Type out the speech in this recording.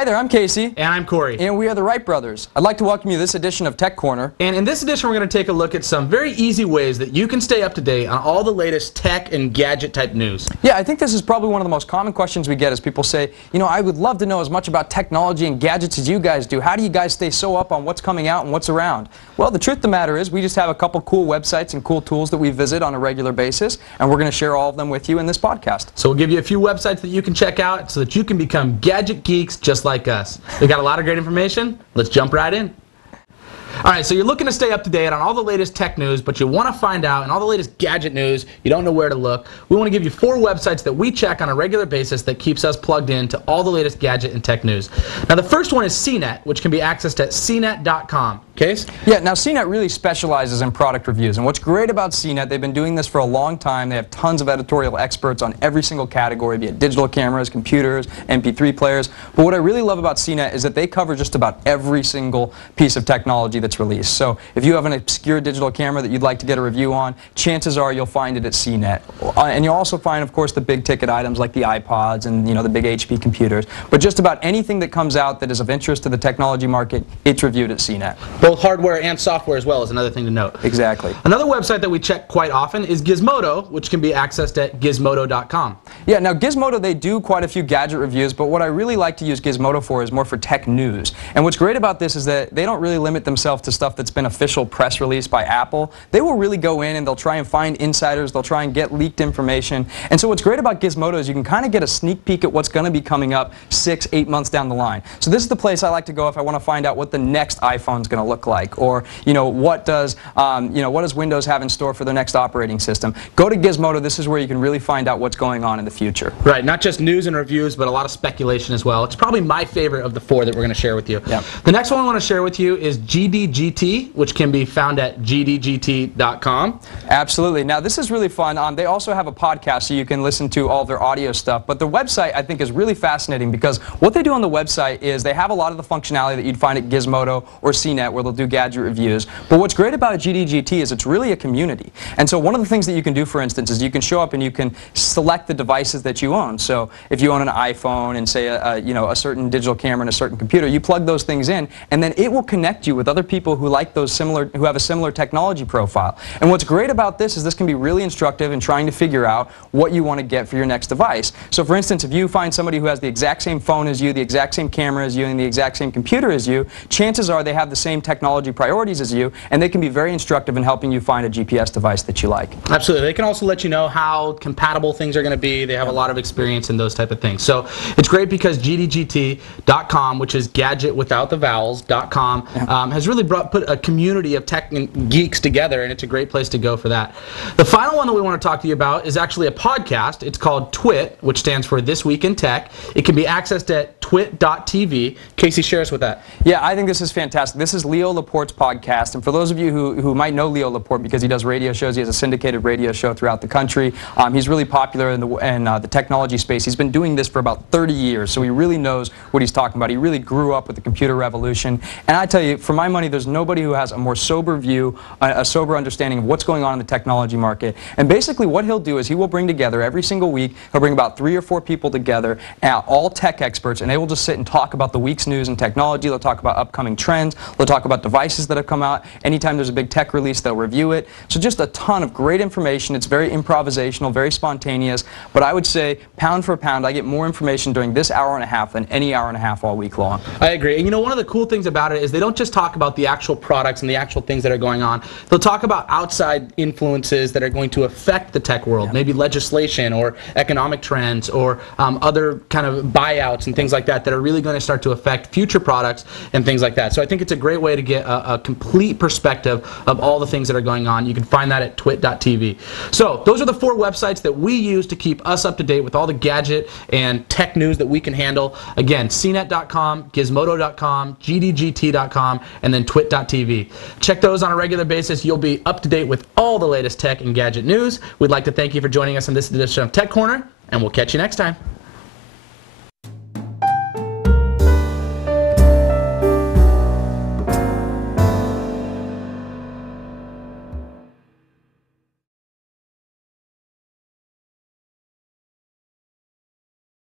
Hi there, I'm Casey. And I'm Corey. And we are the Wright Brothers. I'd like to welcome you to this edition of Tech Corner. And in this edition, we're going to take a look at some very easy ways that you can stay up to date on all the latest tech and gadget type news. Yeah, I think this is probably one of the most common questions we get is people say, you know, I would love to know as much about technology and gadgets as you guys do. How do you guys stay so up on what's coming out and what's around? Well, the truth of the matter is we just have a couple cool websites and cool tools that we visit on a regular basis, and we're going to share all of them with you in this podcast. So we'll give you a few websites that you can check out so that you can become gadget geeks just like us. We got a lot of great information. Let's jump right in. All right, so you're looking to stay up to date on all the latest tech news, but you want to find out and all the latest gadget news, you don't know where to look. We want to give you 4 websites that we check on a regular basis that keeps us plugged in to all the latest gadget and tech news. Now, the first one is CNET, which can be accessed at cnet.com. Case? Yeah, now CNET really specializes in product reviews, and what's great about CNET, they've been doing this for a long time. They have tons of editorial experts on every single category, be it digital cameras, computers, MP3 players. But what I really love about CNET is that they cover just about every single piece of technology that's released. So if you have an obscure digital camera that you'd like to get a review on, chances are you'll find it at CNET. And you'll also find, of course, the big ticket items like the iPods and, you know, the big HP computers. But just about anything that comes out that is of interest to the technology market, it's reviewed at CNET. Both hardware and software as well is another thing to note. Exactly. Another website that we check quite often is Gizmodo, which can be accessed at gizmodo.com. Yeah, now Gizmodo, they do quite a few gadget reviews, but what I really like to use Gizmodo for is more for tech news. And what's great about this is that they don't really limit themselves to stuff that's been official press release by Apple. They will really go in and they'll try and find insiders, they'll try and get leaked information. And so what's great about Gizmodo is you can kind of get a sneak peek at what's going to be coming up 6, 8 months down the line. So this is the place I like to go if I want to find out what the next iPhone is going to look like, or you know, what does Windows have in store for their next operating system. Go to Gizmodo. This is where you can really find out what's going on in the future. Right, not just news and reviews, but a lot of speculation as well. It's probably my favorite of the 4 that we're going to share with you. Yeah. The next one I want to share with you is GDGT, which can be found at gdgt.com. Absolutely. Now, this is really fun. They also have a podcast so you can listen to all their audio stuff. But the website, I think, is really fascinating because what they do on the website is they have a lot of the functionality that you'd find at Gizmodo or CNET, where they'll do gadget reviews. But what's great about GDGT is it's really a community. And so one of the things that you can do, for instance, is you can show up and you can select the devices that you own. So if you own an iPhone and say a certain digital camera and a certain computer, you plug those things in, and then it will connect you with other people who like who have a similar technology profile. And what's great about this is this can be really instructive in trying to figure out what you want to get for your next device. So for instance, if you find somebody who has the exact same phone as you, the exact same camera as you, and the exact same computer as you, chances are they have the same technology priorities as you, and they can be very instructive in helping you find a GPS device that you like. Absolutely. They can also let you know how compatible things are going to be. They have a lot of experience in those type of things. So it's great because gdgt.com, which is gadget without the vowels.com, has really put a community of tech and geeks together, and it's a great place to go for that. The final one that we want to talk to you about is actually a podcast. It's called Twit, which stands for This Week in Tech. It can be accessed at twit.tv. Casey, share us with that. Yeah, I think this is fantastic. This is Leo Laporte's podcast, and for those of you who might know Leo Laporte because he does radio shows, he has a syndicated radio show throughout the country. He's really popular in the technology space. He's been doing this for about 30 years, so he really knows what he's talking about. He really grew up with the computer revolution, and I tell you, for my money, there's nobody who has a more sober view, a sober understanding of what's going on in the technology market. And basically what he'll do is he will bring together every single week, he'll bring about 3 or 4 people together, all tech experts, and they will just sit and talk about the week's news and technology. They'll talk about upcoming trends. They'll talk about devices that have come out. Anytime there's a big tech release, they'll review it. So just a ton of great information. It's very improvisational, very spontaneous, but I would say pound for pound, I get more information during this hour and a half than any hour and a half all week long. I agree. And you know, one of the cool things about it is they don't just talk about the actual products and the actual things that are going on. They'll talk about outside influences that are going to affect the tech world, maybe legislation or economic trends or other kind of buyouts and things like that that are really going to start to affect future products and things like that. So I think it's a great way to get a complete perspective of all the things that are going on. You can find that at twit.tv. So those are the 4 websites that we use to keep us up to date with all the gadget and tech news that we can handle. Again, cnet.com, gizmodo.com, gdgt.com, and then twit.tv. Check those on a regular basis. You'll be up to date with all the latest tech and gadget news. We'd like to thank you for joining us on this edition of Tech Corner, and we'll catch you next time.